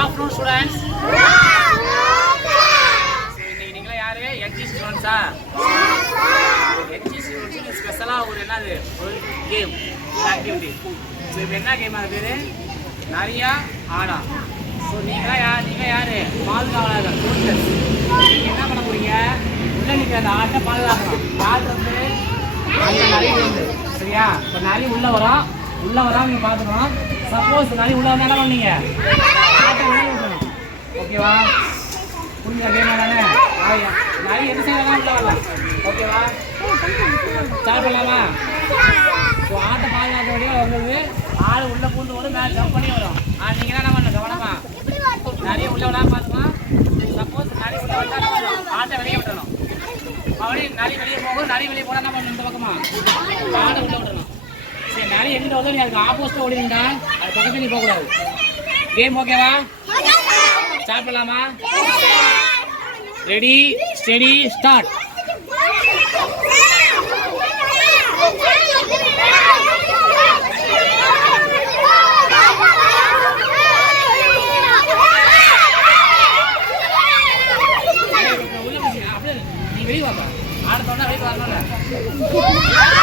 Afternoon students இன்னைக்கு நீங்களா யாரு? என்ஜி ஸ்டூடெண்ட்ஸா என்ஜி ஸ்பெஷலாக ஒரு என்னது? ஒரு கேம் ஆக்டிவிட்டி ஸோ இப்போ என்ன கேம் அது பேர்? நிறையா ஆடா. ஸோ நீங்களா யார் நீங்கள் யார்? பாதுகாவலர்கள் நீங்கள் என்ன பண்ண போறீங்க? உள்ள நீங்கள் அந்த ஆட்டை பாதுகாக்கணும் யார் வந்து? அந்த நிறைய வந்து சரியா? இப்போ நிறைய உள்ள வரும் உள்ள நீங்கள் பார்த்துக்கணும் சப்போஸ் நிறைய உள்ள வந்தா என்ன பண்ணீங்க ஆட்டை வெளியே விட்டுறணும் ஓகேவா புரியுதா கேம் தானே? ஆயா எது செய்யலாம் வரலாம் ஓகேவா? ஸ்டார்ட் பண்ணலாமா? ஸோ ஆட்டை பாதுகாக்க வேண்டிய வந்தது. ஆள் உள்ளே பூந்து வரும் மேலே ஜம்ப் பண்ணி வரும். ஆ நீங்கள் என்ன பண்ணணும்? கவனமா. நிறைய உள்ள விடாம பார்த்துக்கலாம் சப்போஸ் நிறைய உள்ள வந்தா ஆட்டை வெளியே விடணும் மறுபடியும் நிறைய வெளியே போகும். நிறைய வெளியே போனால் என்ன பண்ணணும் இந்த பக்கமா? ஆட்டை உள்ளே விடணும் சரி நிறைய எங்கிட்ட வந்து நீ அதுக்கு ஆப்போசிட்டாக ஓடிருந்தா அது பக்கத்தில் நீ போகக்கூடாது. கேம் ஓகேவா பண்ணலாமா ரெடி ஸ்டெடி ஸ்டார்ட் வெளியே வாப்பா. ஆடத்தோட வெளியே வரணும்ல.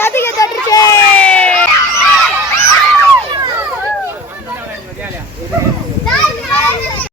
சதுகை தட்டுச்சு